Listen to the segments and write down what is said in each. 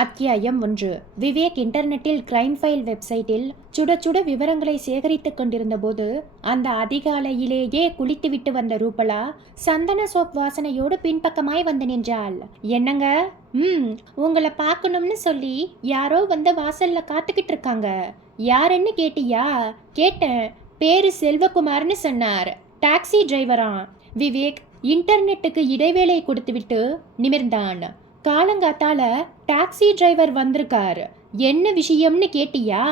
அத்தியாயம் 1. விவேக் இன்டர்நெட்டில் crime file வெப்சைட்டில் சுட சுட விவரங்களை சேகரித்துக் கொண்டிருந்த போது அந்த அதிகாலையிலேயே குளித்துவிட்டு வந்த ரூபலா சந்தன சோப் வாசனையோடு பின்பக்கமாய் வந்து நின்றாள். என்னங்க? உங்களை பார்க்கணும்னு சொல்லி யாரோ வந்து வாசல்ல காத்துக்கிட்டு இருக்காங்க. யாருன்னு கேட்டியா? கேட்டேன். பேரு செல்வகுமார்னு சொன்னார். டாக்ஸி டிரைவரா? விவேக் இன்டர்நெட்டுக்கு இடைவேளை கொடுத்துவிட்டு நிமிர்ந்தான். காலங்காத்தால டாக்ஸி டிரைவர் வந்திருக்கார். என்ன விஷயம்னு கேட்டியா?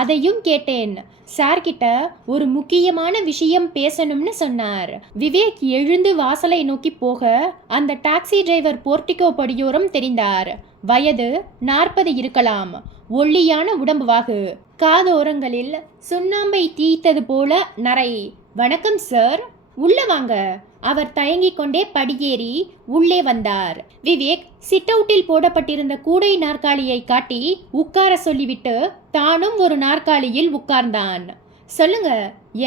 அதையும் கேட்டேன். சார்கிட்ட ஒரு முக்கியமான விஷயம் பேசணும்னு சொன்னார். விவேக் எழுந்து வாசலை நோக்கி போக அந்த டாக்ஸி டிரைவர் போர்டிகோ படியோரம் தெரிந்தார். வயது 40 இருக்கலாம். ஒல்லியான உடம்புவாகு, காதோரங்களில் சுண்ணாம்பை தீய்த்தது போல நரை. வணக்கம் சார், உள்ள வாங்க. அவர் தயங்கிக் கொண்டே படியேறி உள்ளே வந்தார். விவேக் சிட் அவுட்டில் போடப்பட்டிருந்த கூடை நாற்காலியை காட்டி உட்கார சொல்லிவிட்டு தானும் ஒரு நாற்காலியில் உட்கார்ந்தான். சொல்லுங்க,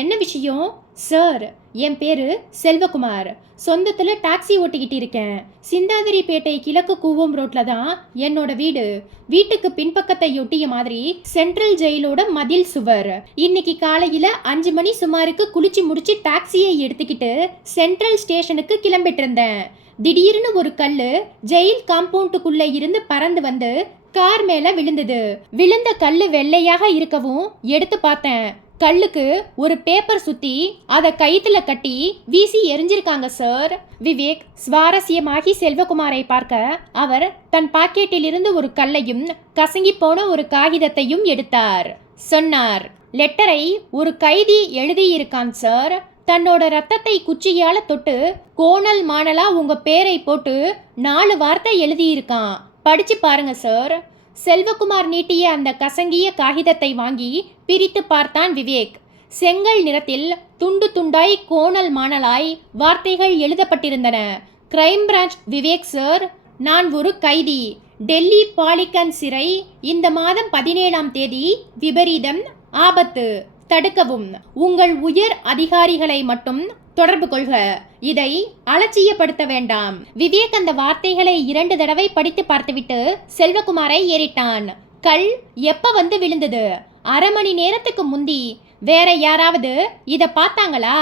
என்ன விஷயம்? சார், என் பேரு செல்வகுமார். சொந்தத்துல டாக்ஸி ஓட்டிக்கிட்டு இருக்கேன். சிந்தாதிரிப்பேட்டை கிழக்கு கூவம் ரோட்ல தான் என்னோட வீடு. வீட்டுக்கு பின்பக்கத்தை ஒட்டிய மாதிரி சென்ட்ரல் ஜெயிலோட மதில் சுவர். இன்னைக்கு காலையில 5 மணி சுமாருக்கு குளிச்சு முடிச்சு டாக்ஸியை எடுத்துக்கிட்டு சென்ட்ரல் ஸ்டேஷனுக்கு கிளம்பிட்டு இருந்தேன். திடீர்னு ஒரு கல்லு ஜெயில் காம்பவுண்டுக்குள்ள இருந்து பறந்து வந்து கார் மேல விழுந்தது. விழுந்த கல்லு வெள்ளையாக இருக்கவும் எடுத்து பார்த்தேன். கல்லுக்கு ஒரு பேப்பர் சுத்தி அதை கயித்துல கட்டி வீசி எரிஞ்சிருக்காங்க சார். விவேக் சுவாரஸ்யமாகி செல்வகுமாரை பார்க்க அவர் தன் பாக்கெட்டில் இருந்து ஒரு கல்லையும் கசங்கி போன ஒரு காகிதத்தையும் எடுத்தார். சொன்னார், லெட்டரை ஒரு கைதி எழுதியிருக்கான் சார். தன்னோட ரத்தத்தை குச்சியால தொட்டு கோணல் மாணலா உங்க பேரை போட்டு 4 வார்த்தை எழுதியிருக்கான். படிச்சு பாருங்க சார். செல்வகுமார் நீட்டிய அந்த கசங்கிய காகிதத்தை வாங்கி பிரித்து பார்த்தான் விவேக். செங்கல் நிறத்தில் துண்டு துண்டாய் கோணல் மாணலாய் வார்த்தைகள் எழுதப்பட்டிருந்தன. கிரைம் பிரான்ச் விவேக் சார், நான் ஒரு கைதி. டெல்லி பாலிகன் சிறை. இந்த மாதம் 17ஆம் தேதி. விபரீதம், ஆபத்து, தடுக்கவும். உங்கள் உயர் அதிகாரிகளை மட்டும் தொடர்பு கொள்க. இதை அலட்சியப்படுத்த வேண்டாம். விவேக் அந்த வார்த்தைகளை 2 தடவை படித்து பார்த்துவிட்டு செல்வகுமாரை ஏறிட்டான். கல் எப்ப வந்து விழுந்தது? அரை மணி நேரத்துக்கு முந்தி. வேற யாராவது இத பார்த்தாங்களா?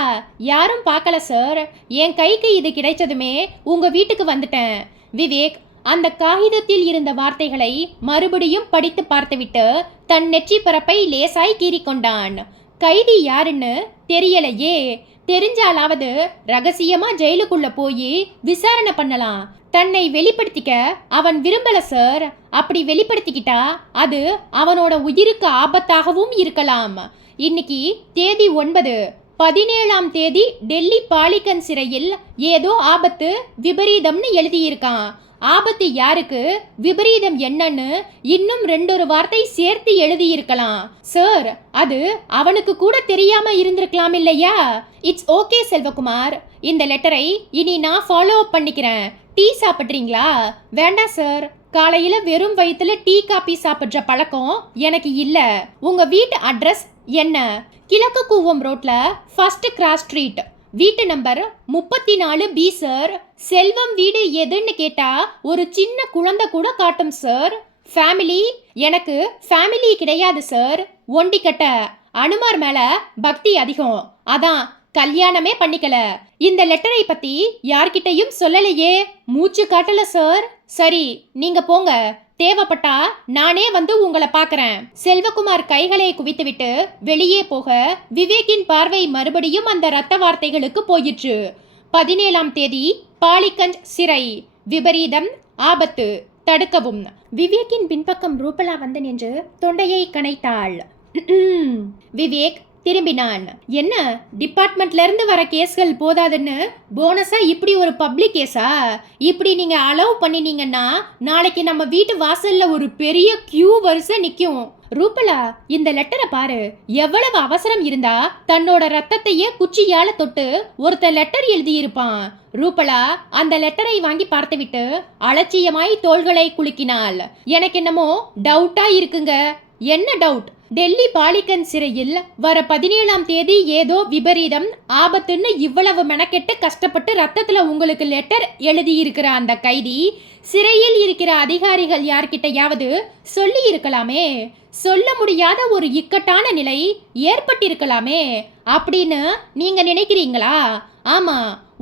யாரும் பார்க்கல சார். என் கைக்கு இது கிடைச்சதுமே உங்க வீட்டுக்கு வந்துட்டேன். விவேக் அந்த காகிதத்தில் இருந்த வார்த்தைகளை மறுபடியும் படித்து பார்த்துவிட்டு தன் நெற்றி பரப்பை லேசாய் கீறிக்கொண்டான். கைதி யாருன்னு தெரியலையே. தெரிஞ்சாலாவது ரகசியமா ஜெயிலுக்குள்ள போய் விசாரணை பண்ணலாம். தன்னை வெளிப்படுத்திக்க அவன் விரும்பல சார். அப்படி வெளிப்படுத்திக்கிட்டா அது அவனோட உயிருக்கு ஆபத்தாகவும் இருக்கலாம். இன்னைக்கு தேதி 9. 17ஆம் தேதி டெல்லி பாலிகன் சிறையில் ஏதோ ஆபத்து, விபரீதம்னு எழுதியிருக்கான். ஆபத்து யாருக்கு, விபரீதம் என்னன்னு இன்னும் 2 வார்த்தை சேர்த்து எழுதியிருக்கலாம் சார். அது அவனுக்கு கூட தெரியாம இருந்திருக்கலாம் இல்லையா? It's okay Selvakumar. இந்த லெட்டரை இனி நான் ஃபாலோ அப் பண்ணிக்கிறேன். டீ சாப்பிட்றீங்களா? வேண்டாம் சார். காலையில வெறும் வயிற்றுல டீ காபி சாப்பிட்ற பழக்கம் எனக்கு இல்ல. உங்க வீட்டு அட்ரஸ் என்ன? கிழக்கு கூவம் ரோட்ல ஃபர்ஸ்ட் கிராஸ் ஸ்ட்ரீட், வீட்டு நம்பர் 34B சார். செல்வம் வீடு எதுன்னு கேட்டா ஒரு சின்ன குழந்தை கூட காட்டும் சார். ஃபேமிலி? எனக்கு ஃபேமிலி கிடையாது சார். ஒண்டிக்கட்ட. அனுமார் மேல பக்தி அதிகம், அதான் கல்யாணமே பண்ணிக்கல. இந்த லெட்டரை பத்தி யார்கிட்டையும் சொல்லலையே. மூச்சு காட்டல சார். சரி, நீங்க போங்க. தேவைப்பட்டா நானே வந்து உங்களை பார்க்கறேன். செல்வகுமார் கைகளை குவித்துவிட்டு வெளியே போக விவேக்கின் பார்வை மறுபடியும் அந்த இரத்த வார்த்தைகளுக்கு போயிற்று. 17ஆம் தேதி பாலிகஞ்ச் சிறை. விபரீதம், ஆபத்து, தடுக்கவும். விவேக்கின் பின்பக்கம் ரூபலா வந்து நின்று தொண்டையை கனைத்தாள். விவேக் திரும்பினான். என்ன, டிபார்ட்மெண்ட்ல இருந்து வர கேஸ்கள் போதாதுன்னு போனஸா இப்படி ஒரு பப்ளிக் கேஸா? இப்படி நீங்க அலோவ் பண்ணினீங்கன்னா நாளைக்கு நம்ம வீட்டு வாசல்ல ஒரு பெரிய கியூ வரிசை நிக்கும். ரூபலா, இந்த லெட்டரை பாரு. எவ்வளவு அவசரம் இருந்தா தன்னோட ரத்தத்தையே குச்சியால தொட்டு ஒருத்த லெட்டர் எழுதியிருப்பான். ரூபலா அந்த லெட்டரை வாங்கி பார்த்துவிட்டு அலட்சியமாய் தோள்களை குலுக்கினாள். எனக்கு என்னமோ டவுட்டா இருக்குங்க. என்ன டவுட்? டெல்லி பாலிகன் சிறையில் வர 17ஆம் தேதி ஏதோ விபரீதம் ஆபத்துன்னு இவ்வளவு மெனக்கெட்டு கஷ்டப்பட்டு ரத்தத்துல உங்களுக்கு லெட்டர் எழுதியிருக்கிற அந்த கைதி சிறையில் இருக்கிற அதிகாரிகள் யார்கிட்டயாவது சொல்லி இருக்கலாமே. சொல்ல முடியாத ஒரு இக்கட்டான நிலை ஏற்பட்டிருக்கலாமே அப்படின்னு நீங்க நினைக்கிறீங்களா? ஆமா,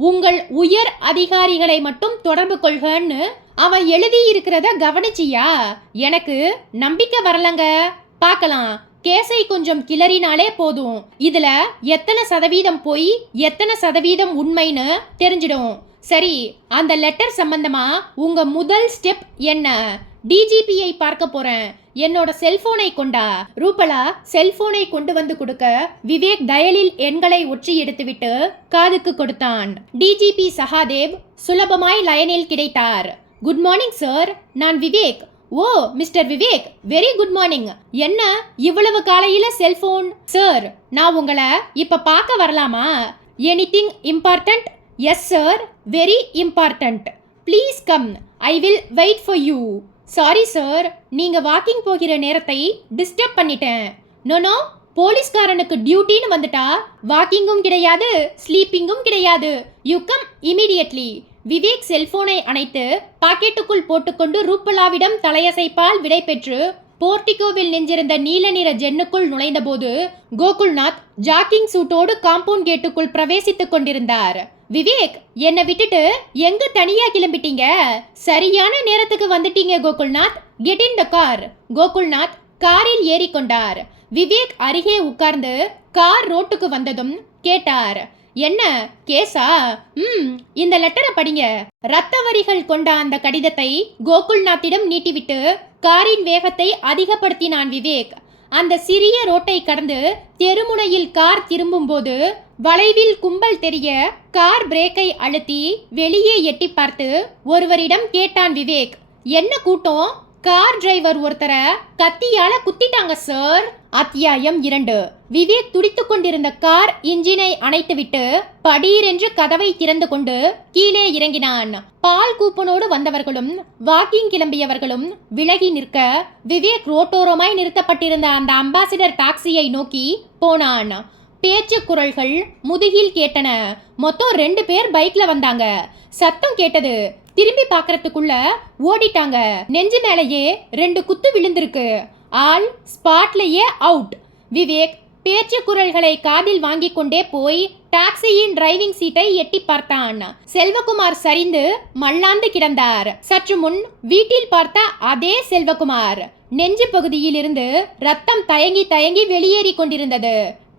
உங்கள் உயர் அதிகாரிகளை மட்டும் தொடர்பு கொள்கன்னு அவன் எழுதி இருக்கிறத கவனிச்சியா? எனக்கு நம்பிக்கை வரலங்க. பார்க்கலாம், கேஸை கொஞ்சம் கிளறினாலே போதும். இதுல எத்தனை சதவீதம் போய் எத்தனை சதவீதம் உண்மைன்னு தெரிஞ்சிடும். சரி, அந்த லெட்டர் சம்பந்தமா உங்க முதல் ஸ்டெப் என்ன? டிஜிபியை பார்க்க போறேன், என்னோட செல்போனை கொண்டா. ரூபலா செல்போனை கொண்டு வந்து கொடுக்க விவேக் டயலில் எண்களை ஒற்றி எடுத்துவிட்டு காதுக்கு கொடுத்தான். டிஜிபி சகாதேவ் சுலபமாய் லைனில் கிடைத்தார். குட் மார்னிங் சார், நான் Vivek. Oh mister Vivek, very good morning. என்ன இவ்வளவு காலையில செல்போன்? சார், நான் உங்களை இப்ப பார்க்க வரலாமா? Anything important? Yes sir, very important. Please come, I will wait for you. Sorry sir, நீங்க வாக்கிங் போகிற நேரத்தை டிஸ்டர்ப் பண்ணிட்டேன். நோ, போலீஸ்காரனுக்கு டியூட்டின்னு வந்துட்டா வாக்கிங்கும் கிடையாது, ஸ்லீப்பிங்கும் கிடையாது. You come immediately. விவேக் செல்போனை அணைத்து பாக்கெட்டுக்குள் போட்டுக்கொண்டு ரூபலாவிடம் தலையசைப்பால் விடை பெற்று போர்டிகோவில் நின்றிருந்த நீல நிற ஜென்னுக்குள் நுழைந்தபோது கோகுல்நாத் ஜாக்கிங் சூட்டோடு காம்பவுண்ட் கேட்டுக்குள் பிரவேசித்துக் கொண்டிருந்தார். விவேக், என்னை விட்டுட்டு எங்க தனியா கிளம்பிட்டீங்க? சரியான நேரத்துக்கு வந்துட்டீங்க Gokulnath. Get in the car. Gokulnath காரில் ஏறிக்கொண்டார். விவேக் அருகே உட்கார்ந்து கார் ரோட்டுக்கு வந்ததும் கேட்டார், என்ன கேஸா? இந்த லெட்டரை படிங்க. ரத்த வரிகள் கொண்ட அந்த கடிதத்தை கோகுல்நாத்திடம் நீட்டிவிட்டு காரின் வேகத்தை அதிகப்படுத்தினான் விவேக். அந்த சிறிய ரோட்டை கடந்து தெருமுனையில் கார் திரும்பும் போது வளைவில் கும்பல் தெரிய கார் பிரேக்கை அழுத்தி வெளியே எட்டி பார்த்து ஒருவரிடம் கேட்டான் விவேக், என்ன கூட்டம்? கார் டிரைவர் ஒருத்தரை கத்தியால குத்திட்டாங்க சார். அத்தியாயம் 2. விவேக் துடித்துக் கொண்டிருந்த கார் இன்ஜினை அணைத்துவிட்டு படீரென்று கதவை திறந்து கொண்டு கீழே இறங்கினான். பால் கூப்பனோடு வந்தவர்களும் வாக்கிங் கிளம்பியவர்களும் விலகி நிற்க விவேக் ரோட்டோரமாய் நிறுத்தப்பட்டிருந்த அந்த அம்பாசிடர் டாக்ஸியை நோக்கி போனான். பேச்சு குரல்கள் முதுகில் கேட்டன. மொத்தம் 2 பேர் பைக்ல வந்தாங்க. சத்தம் கேட்டது. திரும்பி பார்க்கறதுக்குள்ள ஓடிட்டாங்க. நெஞ்சு மேலேயே 2 குத்து விழுந்திருக்கு. All ஸ்பாட்லயே out. விவேக் பேச்சு குரல்களை காதில் வாங்கி கொண்டே போய் டாக்ஸியின் டிரைவிங் சீட்டை எட்டி பார்த்தான். செல்வகுமார் சரிந்து மல்லாந்து கிடந்தார். சற்று முன் வீட்டில் பார்த்த அதே செல்வகுமார். நெஞ்சு பகுதியில் இருந்து ரத்தம் தயங்கி தயங்கி வெளியேறி கொண்டிருந்தது.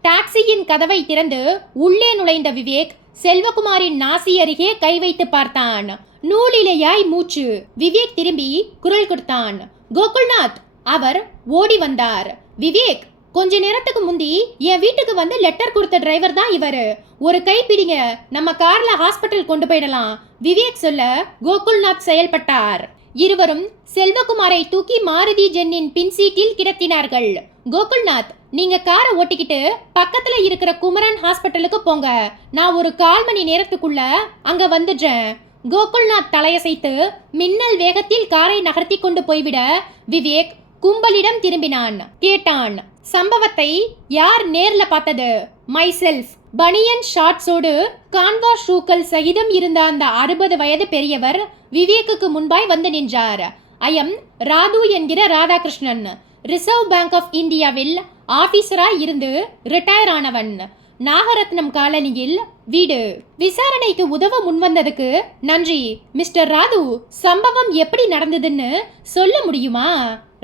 டாக்ஸியின் கதவை திறந்து உள்ளே நுழைந்த விவேக் செல்வகுமாரின் நாசி அருகே கை வைத்து பார்த்தான். நூலிலையாய் மூச்சு. விவேக் திரும்பி குரல் கொடுத்தான், கோகுல்நாத். அவர் ஓடி வந்தார். விவேக், கொஞ்ச நேரத்துக்கு முந்தி என் வீட்டுக்கு வந்து லெட்டர் கொடுத்த டிரைவர் தான் இவரு. ஒரு கை பிடிங்க, நம்ம கார்ல ஹாஸ்பிட்டல் கொண்டு போயிடலாம். விவேக் சொல்ல கோகுல்நாத் செயல்பட்டார். இருவரும் செல்வகுமாரை தூக்கி மாருதி ஜென்னின் பின் சீட்டில் கிடத்தினார்கள். கோகுல்நாத், நீங்க காரை ஓட்டிக்கிட்டு பக்கத்துல இருக்கிற குமரன் ஹாஸ்பிட்டலுக்கு போங்க. நான் ஒரு 1/4 மணி நேரத்துக்குள்ள அங்க வந்துடுறேன். கோகுல்நாத் தலையசைத்து மின்னல் வேகத்தில் காரை நகர்த்தி கொண்டு போய்விட விவேக் கும்பலிடம் திரும்பினான். கேட்டான், சம்பவத்தை யார் நேர்ல பார்த்தது? My self. பனியன் ஷார்ட்ஸோடு கான்வா ஷூக்கள் சகிதம் இருந்த அந்த 60 வயது பெரியவர் விவேக்குக்கு முன்பாய் வந்து நின்றார். ஐயம் ராது என்கிற ராதாகிருஷ்ணன். ரிசர்வ் பேங்க் ஆஃப் இந்தியாவில் ஆபீசராய் இருந்து ரிட்டையர் ஆனவன். நாகரத்னம் காலனியில் வீடு. விசாரணைக்கு உதவ முன்வந்ததுக்கு நன்றி. மிஸ்டர் ராது, சம்பவம் எப்படி நடந்ததுன்னு சொல்ல முடியுமா?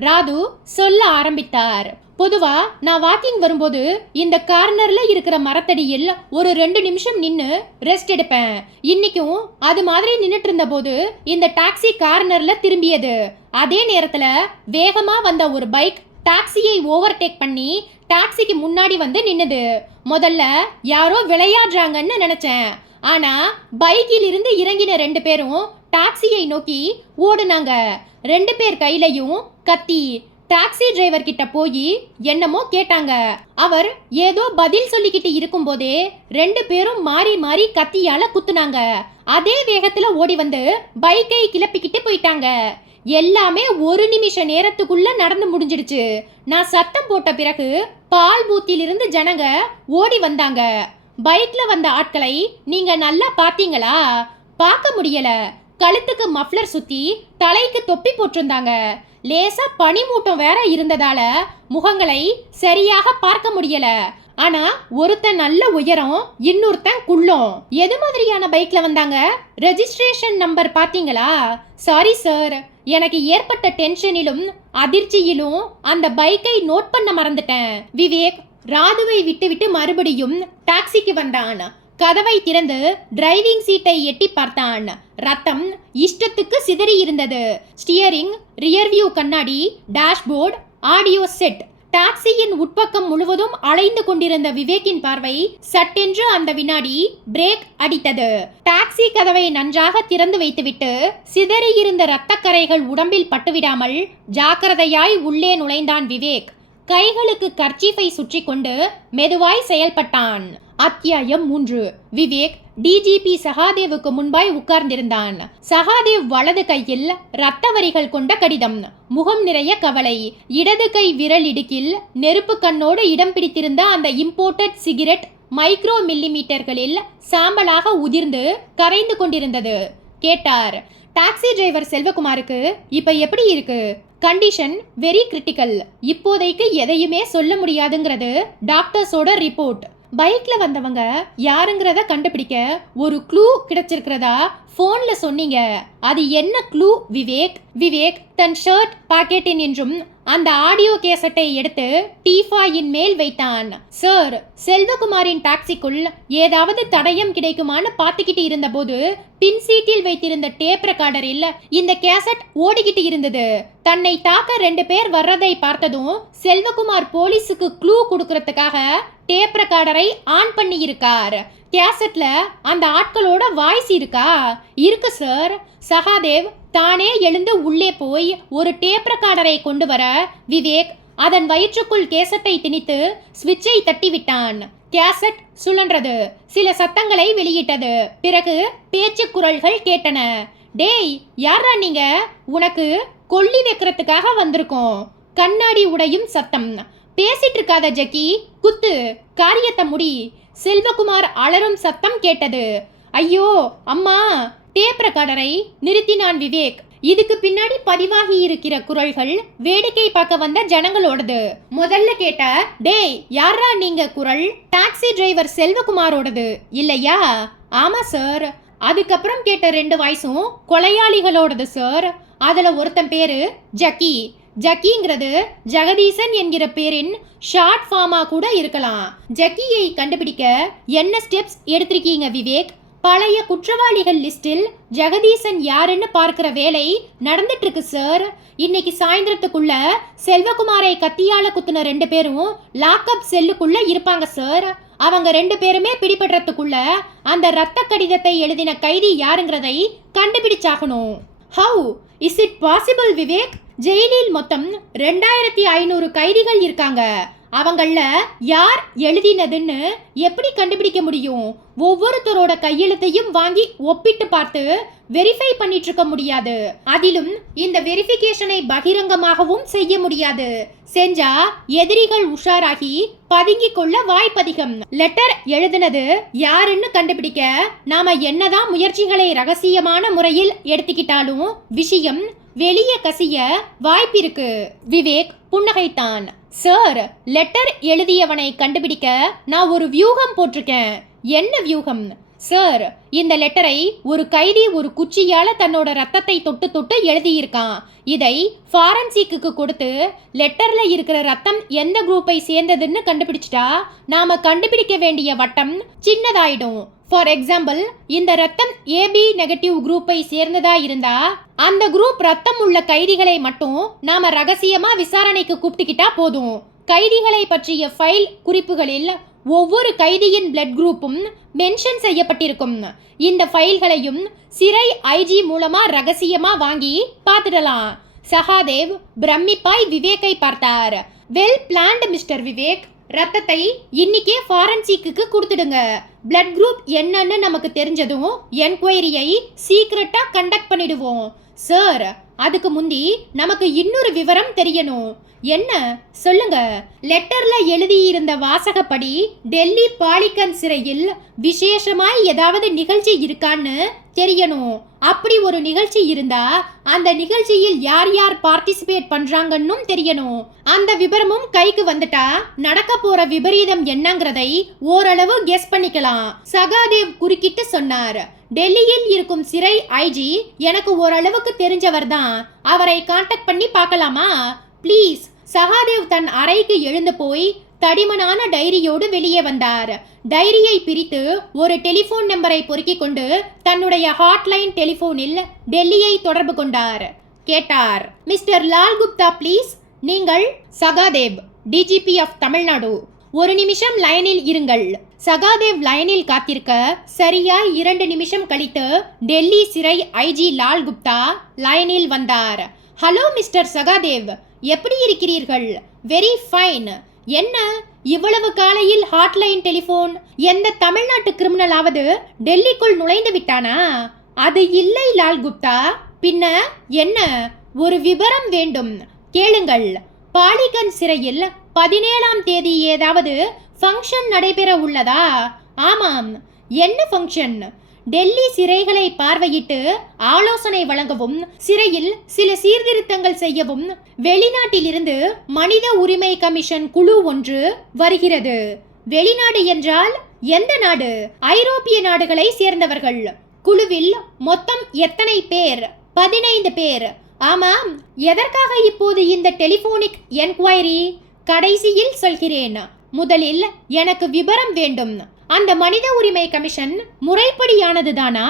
ராது சொல்ல ஆரம்பித்தார். பொதுவா நான் வாக்கிங் வரும்போது இந்த கார்னர்ல இருக்கிற மரத்தடியில் ஒரு 2 நிமிஷம் நின்னு ரெஸ்ட் எடுப்பேன். இன்னைக்கும் அது மாதிரி நின்னுட்டு இருந்த போது இந்த டாக்ஸி கார்னர்ல திரும்பியது. அதே நேரத்துல வேகமா வந்த ஒரு பைக் டாக்ஸியை ஓவர்டேக் பண்ணி டாக்ஸிக்கு முன்னாடி வந்து நின்னுது. முதல்ல யாரோ விளையாடுறாங்கன்னு நினைச்சேன். ஆனா பைக்கில் இருந்து இறங்கின 2 பேரும் டாக்ஸியை நோக்கி ஓடுனாங்க. 2 பேர் கையிலையும் கத்தி. டாக்ஸி டிரைவர் கிட்ட போய் என்னமோ கேட்டாங்க. அவர் ஏதோ பதில் சொல்லிக்கிட்டு இருக்கும் போதே 2 பேரும் மாறி மாறி கத்தியால குத்துனாங்க. அதே வேகத்துல ஓடி வந்து பைக்கை கிளப்பிக்கிட்டு போயிட்டாங்க. எல்லாமே ஒரு நிமிஷ நேரத்துக்குள்ள நடந்து முடிஞ்சிடுச்சு. நான் சத்தம் போட்ட பிறகு பால் பூத்திலிருந்து ஜனங்க ஓடி வந்தாங்க. பைக்ல வந்த ஆட்களை நீங்க நல்லா பாத்தீங்களா? பார்க்க முடியல. கழுத்துக்கு மஃப்ளர் சுத்தி தலைக்கு தொப்பி போட்டிருந்தாங்க. லேசா பனிமூட்டம் வேற இருந்ததால முகங்களை சரியாக பார்க்க முடியல. ஆனா ஒருத்தன் நல்ல உயரம், இன்னொருத்தன் குள்ளம். எது மாதிரியான பைக்ல வந்தாங்க? ரெஜிஸ்ட்ரேஷன் நம்பர் பாத்தீங்களா? சாரி சார், எனக்கு ஏற்பட்ட டென்ஷனிலும் அதிர்ச்சியிலும் அந்த பைக்கை நோட் பண்ண மறந்துட்டேன். விவேக் ராதுவை விட்டுவிட்டு மறுபடியும் டாக்ஸிக்கு வந்தான். கதவை திறந்து டிரைவிங் சீட்டை எட்டி பார்த்தான். ரத்தம் இஷ்டத்துக்கு சிதறி இருந்தது. ஸ்டியரிங், ரியர்வியூ கண்ணாடி, டேஷ்போர்டு, ஆடியோ செட். டாக்ஸியின் உட்பக்கம் முழுவதும் அலைந்து கொண்டிருந்த விவேக்கின் பார்வை சட்டென்று அந்த வினாடி பிரேக் அடித்தது. டாக்ஸி கதவை நன்றாக திறந்து வைத்துவிட்டு சிதறியிருந்த இரத்தக்கரைகள் உடம்பில் பட்டுவிடாமல் ஜாக்கிரதையாய் உள்ளே நுழைந்தான் விவேக். கைகளுக்கு கர்ச்சீஃபை சுற்றி கொண்டு மெதுவாய் செயல்பட்டான். அத்தியாயம் 3. விவேக் டிஜிபி சகாதேவுக்கு முன்பாய் உட்கார்ந்திருந்தான். சகாதேவ் வலது கையில் இரத்த வரிகள் கொண்ட கடிதம், முகம் நிறைய கவலை. இடது கை விரல் இடுக்கில் நெருப்பு கண்ணோடு இடம் பிடித்திருந்த அந்த இம்போர்ட்டட் சிகரெட் மைக்ரோ மில்லிமீட்டர்களில் சாம்பலாக உதிர்ந்து கரைந்து கொண்டிருந்தது. கேட்டார், டாக்ஸி டிரைவர் செல்வகுமாருக்கு இப்ப எப்படி இருக்கு? Condition very critical. இப்போதைக்கு எதையுமே சொல்ல முடியாதுங்கிறது டாக்டர்ஸோட ரிப்போர்ட். பைக்ல வந்தவங்க யாருங்கிறத கண்டுபிடிக்க ஒரு க்ளூ கிடைச்சிருக்கிறதா போன்ல சொன்னீங்க. அது என்ன க்ளூ விவேக்? விவேக் தன் ஷர்ட் பாக்கெட்டின் என்றும் அந்த ஆடியோ கேசட்டை எடுத்து டீஃபாயின் மேல் வைத்தான். சார், செல்வகுமாரின் டாக்ஸிக்குள் ஏதாவது தடயம் கிடைக்குமான்னு பார்த்துக்கிட்டு இருந்த போது பின் சீட்டில் வைத்திருந்த டேப் ரெக்கார்டரில் இந்த கேசட் ஓடிக்கிட்டு இருந்தது. தன்னை தாக்க 2 பேர் வர்றதை பார்த்ததும் செல்வகுமார் போலீஸுக்கு க்ளூ கொடுக்கறதுக்காக டேப் ரெக்கார்டரை ஆன் பண்ணி இருக்கார். கேசட்ல அந்த ஆட்களோட வாய்ஸ் இருக்கா? இருக்கு சார். சகாதேவ் தானே எழுந்து உள்ளே போய் ஒரு டேப் ரெக்கார்டரை கொண்டு வர விவேக் அதன் வயிற்றுக்குள் கேசட்டை திணித்து ஸ்விட்சை தட்டிவிட்டான். கேசட் சுழன்றது, சில சத்தங்களை வெளியிட்டது. பிறகு பேச்சு குரல்கள் கேட்டன. டேய், யாரா நீங்க? உனக்கு கொல்லி வைக்கிறதுக்காக வந்திருக்கோம். கண்ணாடி உடையும் சத்தம். பேசிட்டு இருக்காத ஜக்கி, குத்து, காரியத்தை முடி. செல்வகுமார் அலறும் சத்தம் கேட்டது. ஐயோ அம்மா! டேப் ரெக்கார்டரை நிறுத்தினான் விவேக். இதுக்கு பின்னாடி பதிவாகி இருக்கிற குரல்கள் வேடிக்கை பார்க்க வந்த ஜனங்களோடது. முதல்ல கேட்ட டேய் யாரா நீங்க குரல் டாக்ஸி டிரைவர் செல்வகுமாரோடது இல்லையா? ஆமா சார். அதுக்கப்புறம் கேட்ட 2 வாய்ஸும் கொலையாளிகளோடது சார். அதுல ஒருத்தன் பேரு ஜக்கி. ஜக்கிங்கிறது ஜெகதீசன் என்கிற பேரின் ஷார்ட் ஃபார்மா கூட இருக்கலாம். ஜக்கியை கண்டுபிடிக்க என்ன ஸ்டெப்ஸ் எடுத்திருக்கீங்க விவேக்? பழைய குற்றவாளிகள் லிஸ்டில் ஜெகதீசன் யாருன்னு பார்க்கிற வேலை நடந்துட்டு இருக்கு சார். இன்னைக்கு சாயந்தரத்துக்குள்ள செல்வகுமாரை கத்தியால குத்துன 2 பேரும் லாக்அப் செல்லுக்குள்ள இருப்பாங்க சார். அவங்க 2 பேருமே பிடிபடுறதுக்குள்ள அந்த ரத்த கடிதத்தை எழுதின கைதி யாருங்கிறதை கண்டுபிடிச்சாகணும். How is it possible Vivek? ஜெயிலில் மொத்தம் 2500 கைதிகள் இருக்காங்க. அவங்கள யார் எழுதினதுன்னு எப்படி கண்டுபிடிக்க முடியும்? ஒவ்வொருத்தரோட கையெழுத்தையும் வாங்கி ஒப்பிட்டு பார்த்து வெரிஃபை பண்ணிட்டு இருக்க முடியாது. அதிலும் இந்த வெரிஃபிகேஷனை பகிரங்கமாகவும் செய்ய முடியாது. செஞ்சா எதிரிகள் உஷாராகி பதுங்கி கொள்ள வாய்ப்பதிகம். லெட்டர் எழுதினது யாருன்னு கண்டுபிடிக்க நாம என்னதான் முயற்சிகளை ரகசியமான முறையில் எடுத்துக்கிட்டாலும் விஷயம் வெளியே கசிய வாய்ப்பிருக்கு. விவேக் புன்னகைத்தான். சார், லெட்டர் எழுதியவனை கண்டுபிடிக்க நான் ஒரு வியூகம் போட்டிருக்கேன். என்ன வியூகம்? சார், இந்த லெட்டரை ஒரு கைதி ஒரு குச்சியால தன்னோட ரத்தத்தை தொட்டு தொட்டு எழுதியிருக்கான். இதை ஃபாரன்சிக்கு கொடுத்து லெட்டர்ல இருக்கிற ரத்தம் எந்த குரூப்பை சேர்ந்ததுன்னு கண்டுபிடிச்சிட்டா நாம கண்டுபிடிக்க வேண்டிய வட்டம் சின்னதாயிடும். ஃபார் எக்ஸாம்பிள், இந்த ரத்தம் ஏபி நெகட்டிவ் குரூப்பை சேர்ந்ததா இருந்தா அந்த குரூப் ரத்தம் உள்ள கைதிகளை மட்டும் நாம ரகசியமா விசாரணைக்கு கூப்பிட்டுக்கிட்டா போதும். கைதிகளை பற்றிய ஃபைல் குறிப்புகளில் ஒவ்வொரு கைதியின் பிளட் குரூப்பும் மென்ஷன் செய்யப்பட்டிருக்கும். இந்த ஃபைல்களையும் சிறை ஐஜி மூலமா ரகசியமா வாங்கி பார்த்துடலாம். சகாதேவ் பிரமிப்பாய் விவேக்கை பார்த்தார். Well planned mister Vivek. ரத்தத்தை இன்னைக்கே ஃபாரன்சிக்கு கொடுத்துடுங்க. பிளட் குரூப் என்னன்னு நமக்கு தெரிஞ்சதும் என்கொயரியை சீக்கிரட்டா கண்டக்ட் பண்ணிடுவோம். சார், அதுக்கு முந்தி நமக்கு இன்னொரு விவரம் தெரியணும். என்ன சொல்லுங்க. லெட்டர்ல எழுதியிருந்த வாசகப்படி டெல்லி பாலிகன் சிறையில் விசேஷமாய் ஏதாவது நிகழ்ச்சி இருக்கான்னு தெரியணும். அப்படி ஒரு நிகழ்ச்சி இருந்தா அந்த நிகழ்ச்சியில் யார் யார் பார்ட்டிசிபேட் பண்றாங்கன்னும் தெரியணும். அந்த விபரமும் கைக்கு வந்துட்டா நடக்க போற விபரீதம் என்னங்கிறதை ஓரளவு கெஸ் பண்ணிக்கலாம். சகாதேவ் குறுக்கிட்டு சொன்னார். டெல்லியில் இருக்கும் சிறை ஐஜி எனக்கு ஓரளவுக்கு தெரிஞ்சவர் தான். அவரை கான்டாக்ட் பண்ணி பார்க்கலாமா ப்ளீஸ்? சகாதேவ் தன் அறைக்கு எழுந்து போய் தடிமனான டைரியோடு வெளியே வந்தார். டைரியை பிரித்து ஒரு டெலிபோன் நம்பரை பொறுக்கிக் கொண்டு தன்னுடைய ஹாட்லைன் டெலிபோனில் டெல்லியை தொடர்பு கொண்டார். கேட்டார். Mister Lal Gupta please. நீங்கள்? Sahadev, DGP of Tamil Nadu. ஒரு நிமிஷம் லைனில் இருங்கள். சகாதேவ் லைனில் காத்திருக்க சரியா 2 நிமிஷம் கழித்து டெல்லி சிறை ஐஜி லால் குப்தா லைனில் வந்தார். ஹலோ மிஸ்டர் சகாதேவ், எப்படி இருக்கிறீர்கள்? Very fine. என்ன இவ்வளவு காலையில் ஹாட்லைன் டெலிபோன்? எந்த தமிழ்நாட்டு கிரிமினலாவது டெல்லிக்குள் நுழைந்து விட்டானா? அது இல்லை லால் குப்தா. பின்ன என்ன? ஒரு விபரம் வேண்டும், கேளுங்கள். பாலிகன் சிறையில் 17ஆம் தேதி ஏதாவது ஃபங்க்ஷன் நடைபெற உள்ளதா? ஆமாம். என்ன ஃபங்க்ஷன்? டெல்லி சிறைகளை பார்வையிட்டு ஆலோசனை வழங்கவும் சிறையில் சில சீர்திருத்தங்கள் செய்யவும் வெளிநாட்டிலிருந்து மனித உரிமை கமிஷன் குழு ஒன்று வருகிறது. வெளிநாடு என்றால் எந்த நாடு? ஐரோப்பிய நாடுகளை சேர்ந்தவர்கள். குழுவில் மொத்தம் எத்தனை பேர்? 15 பேர். ஆமாம். எதற்காக இப்போது இந்த டெலிபோனிக் என்கொயரி? கடைசியில் சொல்கிறேன். முதலில் எனக்கு விபரம் வேண்டும். அந்த மனித உரிமை கமிஷன் முறைப்படியானதுதானா?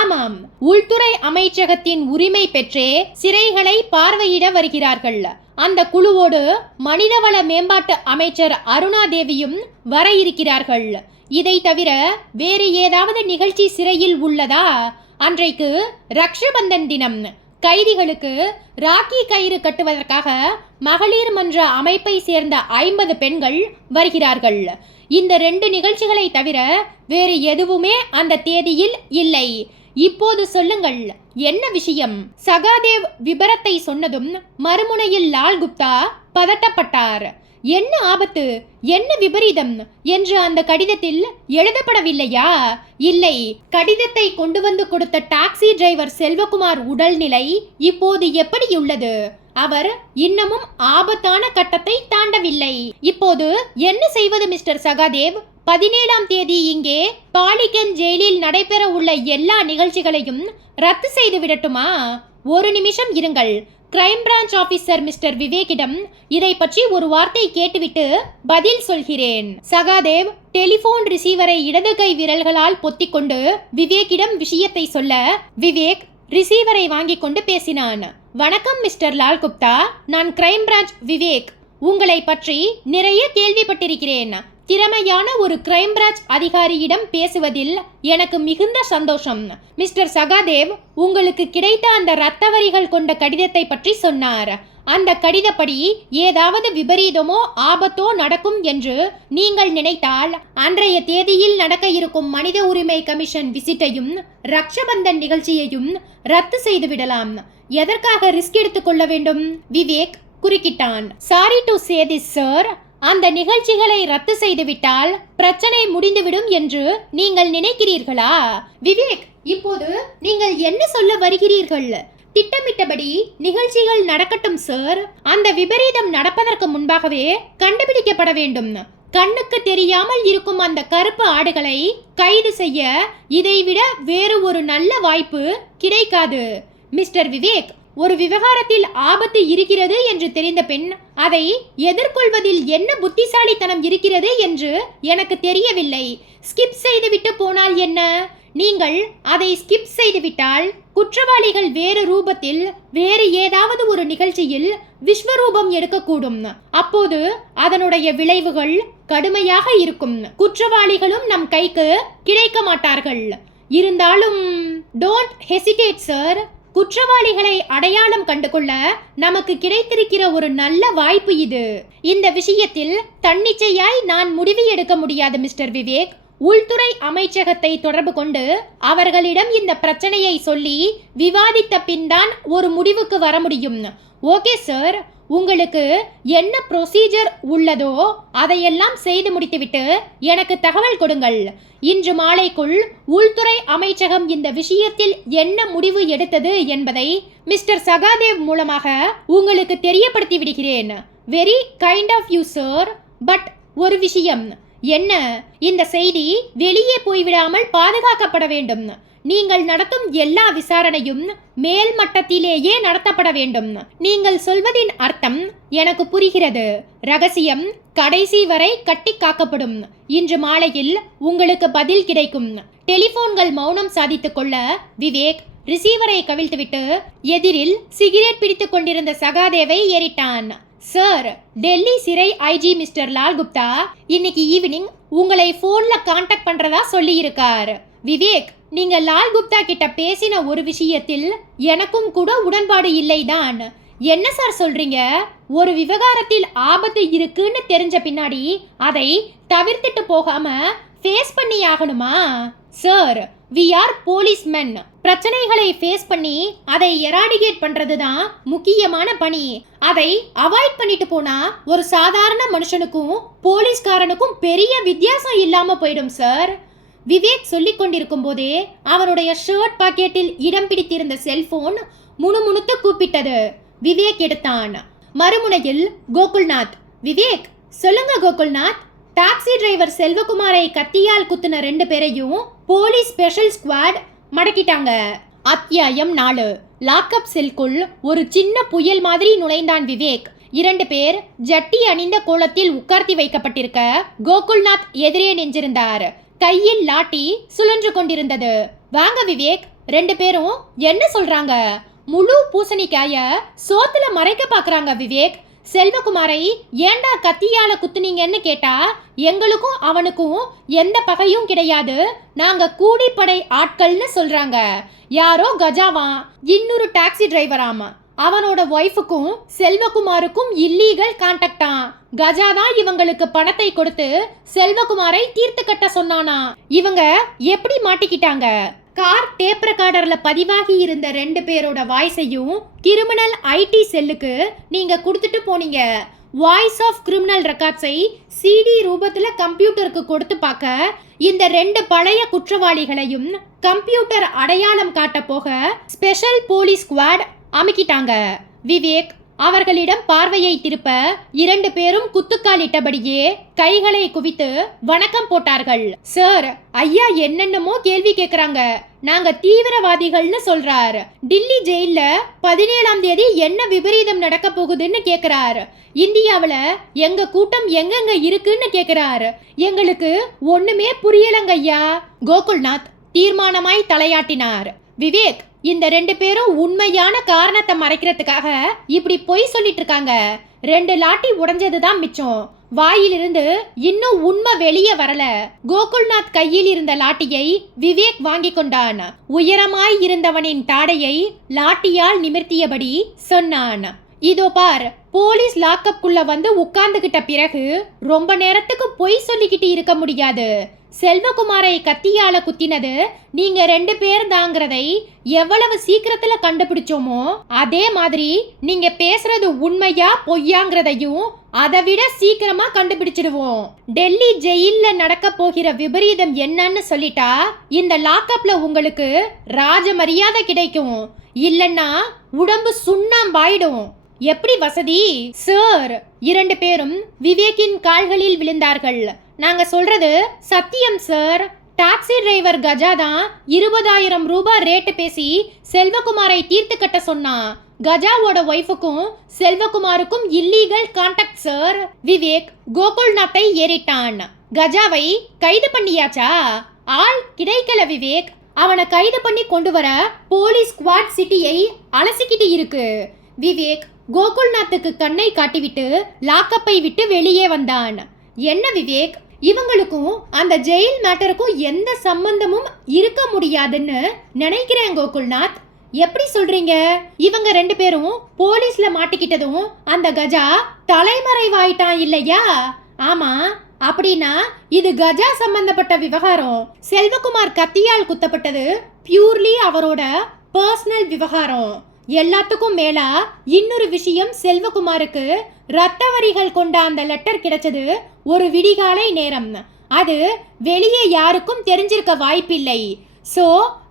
ஆமாம். உள்துறை அமைச்சகத்தின் உரிமை பெற்றே சிறைகளை பார்வையிட வருகிறார்கள். அந்த குழுவோடு மனிதவள மேம்பாட்டு அமைச்சர் அருணா தேவியும் வர இருக்கிறார்கள். இதை தவிர வேறு ஏதாவது நிகழ்ச்சி சிறையில் உள்ளதா? அன்றைக்கு ரக்ஷபந்தன் தினம். கைதிகளுக்கு ராக்கி கயிறு கட்டுவதற்காக மகளிர் மன்ற அமைப்பை சேர்ந்த 50 பெண்கள் வருகிறார்கள். இந்த 2 நிகழ்ச்சிகளை தவிர வேறு எதுவுமே அந்த தேதியில் இல்லை. இப்போது சொல்லுங்கள், என்ன விஷயம்? சகாதேவ் விபரத்தை சொன்னதும் மறுமுனையில் லால் குப்தா பதட்டப்பட்டார். என்ன ஆபத்து, என்ன விபரீதம் என்று அந்த கடிதத்தில் எழுதப்படவில்லையா? இல்லை. கடிதத்தை கொண்டு வந்து கொடுத்த டாக்ஸி டிரைவர் செல்வகுமார் உடல்நிலை இப்போது எப்படியுள்ளது? அவர் இன்னமும் ஆபத்தான கட்டத்தை தாண்டவில்லை. இப்போது என்ன செய்வது மிஸ்டர் சகாதேவ்? 17ஆம் தேதி இங்கே பாலிகன் ஜெயிலில் நடைபெற உள்ள எல்லா நிகழ்ச்சிகளையும் ரத்து செய்து விடட்டுமா? ஒரு நிமிஷம் இருங்கள். கிரைம் பிரான்ச் ஆபீசர் மிஸ்டர் விவேக்கிடம் இதை பற்றி ஒரு வார்த்தை கேட்டுவிட்டு பதில் சொல்கிறேன். சகாதேவ் டெலிபோன் ரிசீவரை இடது கை விரல்களால் பொத்திக்கொண்டு விவேக்கிடம் விஷயத்தை சொல்ல, விவேக் ரிசீவரை வாங்கிக் கொண்டு பேசினான். வணக்கம் மிஸ்டர் லால் குப்தா, நான் கிரைம் பிரான்ச் விவேக். உங்களை பற்றி நிறைய கேள்விப்பட்டிருக்கிறேன். திறமையான ஒரு கிரைம் பிரான்ச் அதிகாரியிடம் பேசுவதில் எனக்கு மிகுந்த சந்தோஷம். மிஸ்டர் சகாதேவ் உங்களுக்கு கிடைத்த அந்த இரத்த வரிகள் கொண்ட கடிதத்தை பற்றி சொன்னார். அந்த கடிதப்படி ஏதாவது விபரீதமோ ஆபத்தோ நடக்கும் என்று நீங்கள் நினைத்தால் அன்றைய தேதியில் நடக்க இருக்கும் மனித உரிமை கமிஷன் விசிட்டையும் ரக்ஷபந்தன் நிகழ்ச்சியையும் ரத்து செய்து விடலாம். எதற்காக ரிஸ்க் எடுத்துக்கொள்ள வேண்டும்? விவேக் குறுக்கிட்டான். Sorry to say this sir, அந்த நிகழ்ச்சிகளை ரத்து செய்துவிட்டால் பிரச்சனை முடிந்துவிடும் என்று நீங்கள் நினைக்கிறீர்களா? விவேக், இப்போது நீங்கள் என்ன சொல்ல வருகிறீர்கள்? திட்டமிட்டபடி நிகழ்ச்சிகள் நடக்கட்டும் சார். அந்த விபரீதம் நடப்பதற்கு முன்பாகவே கண்டுபிடிக்கப்பட வேண்டும். கண்ணுக்கு தெரியாமல் இருக்கும் அந்த கருப்பு ஆடுகளை கைது செய்ய இதைவிட வேறு ஒரு நல்ல வாய்ப்பு கிடைக்காது. மிஸ்டர் விவேக், ஒரு விவகாரத்தில் ஆபத்து இருக்கிறது என்று தெரிந்த பின் அதை எதிர்கொள்வதில் என்ன புத்திசாலித்தனம் இருக்கிறது என்று எனக்கு தெரியவில்லை. ஸ்கிப் செய்துவிட்டு போனால் என்ன? நீங்கள் அதை ஸ்கிப் செய்துவிட்டால் குற்றவாளிகள் வேறு ரூபத்தில் வேறு ஏதாவது ஒரு நிகழ்ச்சியில் விஸ்வரூபம் எடுக்கக்கூடும். அப்போது அதனுடைய விளைவுகள் கடுமையாக இருக்கும். குற்றவாளிகளும் நம் கைக்கு கிடைக்க மாட்டார்கள். இருந்தாலும் டோன்ட் ஹெசிடேட் சார். குற்றவாளிகளை அடையாளம் கண்டுகொள்ள நமக்கு கிடைத்திருக்கிற ஒரு நல்ல வாய்ப்பு இது. இந்த விஷயத்தில் தன்னிச்சையாய் நான் முடிவு எடுக்க முடியாது மிஸ்டர் விவேக். உள்துறை அமைச்சகத்தை தொடர்பு கொண்டு அவர்களிடம் இந்த பிரச்சனையை சொல்லி விவாதித்த பின் தான் ஒரு முடிவுக்கு வர முடியும். ஓகே சார், உங்களுக்கு என்ன ப்ரொசீஜர் உள்ளதோ அதையெல்லாம் செய்து முடித்துவிட்டு எனக்கு தகவல் கொடுங்கள். இன்று மாலைக்குள் உள்துறை அமைச்சகம் இந்த விஷயத்தில் என்ன முடிவு எடுத்தது என்பதை மிஸ்டர் சகாதேவ் மூலமாக உங்களுக்கு தெரியப்படுத்தி விடுகிறேன். Very kind of you sir. But ஒரு விஷயம், என்ன, இந்த செய்தி வெளியே போய்விடாமல் பாதுகாக்கப்பட வேண்டும். நீங்கள் நடத்தும் எல்லா விசாரணையும் மேல் மட்டத்திலேயே நடத்தப்பட வேண்டும். நீங்கள் சொல்வதின் அர்த்தம் எனக்கு புரிகிறது. ரகசியம் கடைசி வரை கட்டி காக்கப்படும். இன்று மாலையில் உங்களுக்கு பதில் கிடைக்கும். டெலிபோன்கள் மௌனம் சாதித்துக் கொள்ள விவேக் ரிசீவரை கவிழ்த்துவிட்டு எதிரில் சிகரெட் பிடித்துக் கொண்டிருந்த சகாதேவை ஏறிட்டான். சார், டெல்லி சிறை ஐஜி மிஸ்டர் லால் குப்தா இன்னைக்கு ஈவினிங் உங்களை போன்ல கான்டாக்ட் பண்றதா சொல்லி இருக்கார். விவேக், நீங்க லால் குப்தா கிட்ட பேசின ஒரு விஷயத்தில் எனக்கும் கூட உடன்பாடு இல்லைதான். என்ன சார் சொல்றீங்க? ஒரு விவகாரத்தில் ஆபத்து இருக்குன்னு தெரிஞ்ச பின்னாடி அதை தவிர்த்துட்டு போகாம ஃபேஸ் பண்ணி ஆகணுமா? Sir, we are policemen. பிரச்சனைகளை ஃபேஸ் பண்ணி அதை எராடிகேட் பண்றது தான் முக்கியமான பணி. அதை அவாய்ட் பண்ணிட்டு போனா ஒரு சாதாரண மனுஷனுக்கும் போலீஸ்காரனுக்கும் பெரிய வித்தியாசம் இல்லாம போயிடும் சார். விவேக் சொல்லிக் கொண்டிருக்கும் போதே அவனுடைய ஷர்ட் பாக்கெட்டில் இடம் பிடித்திருந்த செல்போன் முணுமுணுத்து கூப்பிட்டது. விவேக் எடுத்தான். மறுமுனையில் கோகுல்நாத். விவேக், சொல்லுங்க கோகுல்நாத். டாக்ஸி டிரைவர் செல்வகுமாரை கத்தியால் குத்துன 2 பேரையும் போலீஸ் ஸ்பெஷல் ஸ்குவாட் மடக்கிட்டாங்க. அத்தியாயம் 4. லாக்அப் செல்குள் ஒரு சின்ன புயல் மாதிரி நுழைந்தான் விவேக். 2 பேர் ஜட்டி அணிந்த கோலத்தில் உட்கார்த்தி வைக்கப்பட்டிருக்க கோகுல்நாத் எதிரே நின்றிருந்தார். கையில் லாட்டி சுழன்று கொண்டிருந்தது. வாங்க விவேக். 2 பேரும் என்ன சொல்றாங்க? முழு பூசணிக்காய சோத்துல மறைக்க பாக்குறாங்க விவேக். செல்வகுமாரை ஏண்டா கத்தியால குத்துனீங்கன்னு கேட்டா எங்களுக்கும் அவனுக்கும் எந்த பகையும் கிடையாது, நாங்க கூடிப்படை ஆட்கள்னு சொல்றாங்க. யாரோ கஜாவா, இன்னொரு டாக்ஸி டிரைவராமா. அவனோட ஒய்ஃபுக்கும் செல்வகுமாருக்கும் இல்லீகல் கான்டாக்டா. கஜா தான் இவங்களுக்கு பணத்தை கொடுத்து செல்வகுமாரை தீர்த்து கட்ட சொன்னானா. இவங்க எப்படி மாட்டிக்கிட்டாங்க? கார் டேப் ரெக்கார்டர்ல பதிவாகி இருந்த 2 பேரோட வாய்ஸையும் கிரிமினல் ஐடி செல்லுக்கு நீங்க கொடுத்துட்டு போனீங்க. வாய்ஸ் ஆஃப் கிரிமினல் ரெக்கார்ட்ஸை சிடி ரூபத்துல கம்ப்யூட்டருக்கு கொடுத்து பார்க்க இந்த 2 பழைய குற்றவாளிகளையும் கம்ப்யூட்டர் அடையாளம் காட்ட போக ஸ்பெஷல் போலீஸ் ஸ்குவாட் அமுக்கிட்டாங்க. விவேக் அவர்களிடம் பார்வையை திருப்ப 2 பேரும் குத்துக்காலிட்டபடியே கைகளை குவித்து வணக்கம் போட்டார்கள். சார், ஐயா என்னென்னமோ கேள்வி கேட்கறாங்க. நாங்க தீவிரவாதிகள்னு சொல்றார். டில்லி ஜெயில 17ஆம் தேதி என்ன விபரீதம் நடக்க போகுதுன்னு கேக்குறார். இந்தியாவுல எங்க கூட்டம் எங்கெங்க இருக்குன்னு கேக்குறார். எங்களுக்கு ஒண்ணுமே புரியலங்க ஐயா. கோகுல்நாத் தீர்மானமாய் தலையாட்டினார். விவேக், இந்த 2 பேரும் உண்மையான காரணத்தை மறைக்கிறதுக்காக இப்படி பொய் சொல்லிட்டு இருக்காங்க. 2 லாட்டி உடைஞ்சதுதான் மிச்சம். வாயிலிருந்து இன்னும் உண்மை வெளியே வரல. கோகுல்நாத் கையில் இருந்த லாட்டியை விவேக் வாங்கி கொண்டான். உயரமாய் இருந்தவனின் தாடையை லாட்டியால் நிமிர்த்தியபடி சொன்னான், இதோ பார், போலீஸ் லாக்கப்குள்ள வந்து உட்கார்ந்துகிட்ட பிறகு ரொம்ப நேரத்துக்கு பொய் சொல்லிக்கிட்டு இருக்க முடியாது. செல்வகுமாரை கத்தியால குத்தினது நீங்க 2 பேர் தாங்கிறதை எவ்வளவு சீக்கிரத்துல கண்டுபிடிச்சோமோ அதே மாதிரி நீங்க பேசுறது உண்மையா பொய்யாங்கிறதையும் அதை விட சீக்கிரமா கண்டுபிடிச்சிடுவோம். டெல்லி ஜெயில்ல நடக்க போகிற விபரீதம் என்னன்னு சொல்லிட்டா இந்த லாக்அப்ல உங்களுக்கு ராஜ மரியாதை கிடைக்கும். இல்லன்னா உடம்பு சுண்ணாம்பாயிடும். எப்படி வசதி? சார், 2 பேரும் விவேக்கின் கால்களில் விழுந்தார்கள். நாங்க சொல்றது சத்தியம் சார். டாக்ஸி டிரைவர் கஜா தான் 20,000 ரூபாய் ரேட்டு பேசி செல்வகுமாரை தீர்த்து கட்ட சொன்னான். கஜாவோட ஒய்ஃபுக்கும் செல்வகுமாருக்கும் இல்லீகல் கான்டாக்ட் சார். விவேக் கோகுல்நாத்தை ஏறிட்டான். கஜாவை கைது பண்ணியாச்சா? ஆள் கிடைக்கல விவேக். அவனை கைது பண்ணி கொண்டு வர போலீஸ் ஸ்குவாட் சிட்டியை அலசிக்கிட்டு இருக்கு. விவேக் கோகுல்நாத்துக்கு கண்ணை காட்டிவிட்டு லாக்கப்பை விட்டு வெளியே வந்தான். என்ன விவேக், இவங்களுக்கும் அந்த ஜெயில் மேட்டருக்கும் எந்த சம்பந்தமும் இருக்க முடியாதுன்னு நினைக்கிறேன் கோகுல்நாத். எப்படி சொல்றீங்க? இவங்க 2 பேரும் போலீஸ்ல மாட்டிக்கிட்டதும் அந்த கஜா தலைமறைவாயிட்டான் இல்லையா? ஆமா, அப்படின்னா இது கஜா சம்பந்தப்பட்ட விவகாரம். செல்வகுமார் கத்தியால் குத்தப்பட்டது பியூர்லி அவரோட பர்சனல் விவகாரம். எல்லாத்துக்கும் மேலா இன்னொரு விஷயம், செல்வகுமாருக்கு ரத்த வரிகள் கொண்ட அந்த லெட்டர் கிடைச்சது ஒரு விடிகாலை நேரம். அது வெளியே யாருக்கும் தெரிஞ்சிருக்க வாய்ப்பில்லை. சோ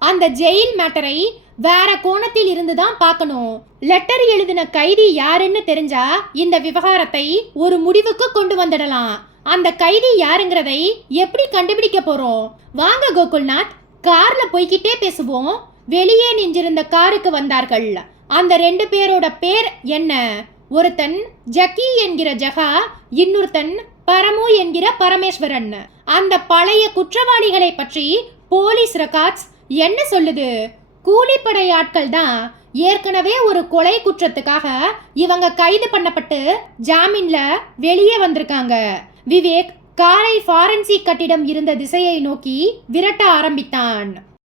அந்த ஜெயில் மேட்டரை வேற கோணத்தில் இருந்து தான் பார்க்கணும். லெட்டர் எழுதின கைதி யாருன்னு தெரிஞ்சா இந்த விவகாரத்தை ஒரு முடிவுக்கு கொண்டு வந்துடலாம். அந்த கைதி யாருங்கிறதை எப்படி கண்டுபிடிக்க போறோம்? வாங்க கோகுல்நாத், கார்ல போய்கிட்டே பேசுவோம். வெளியே நின்றிருந்த காருக்கு வந்தார்கள். அந்த 2 பேரோட பேர் என்ன? ஒருத்தன் ஜக்கி என்கிற ஜகா, இன்னொருத்தன் பரமு என்கிற பரமேஸ்வரன். அந்த பழைய குற்றவாளிகளை பற்றி போலீஸ் ரெக்கார்ட்ஸ் என்ன சொல்லுது? கூலிப்படை ஆட்கள் தான். ஏற்கனவே ஒரு கொலை குற்றத்துக்காக இவங்க கைது பண்ணப்பட்டு ஜாமீன்ல வெளியே வந்திருக்காங்க. விவேக் காரை ஃபாரன்சிக் கட்டிடம் இருந்த திசையை நோக்கி விரட்ட ஆரம்பித்தான்.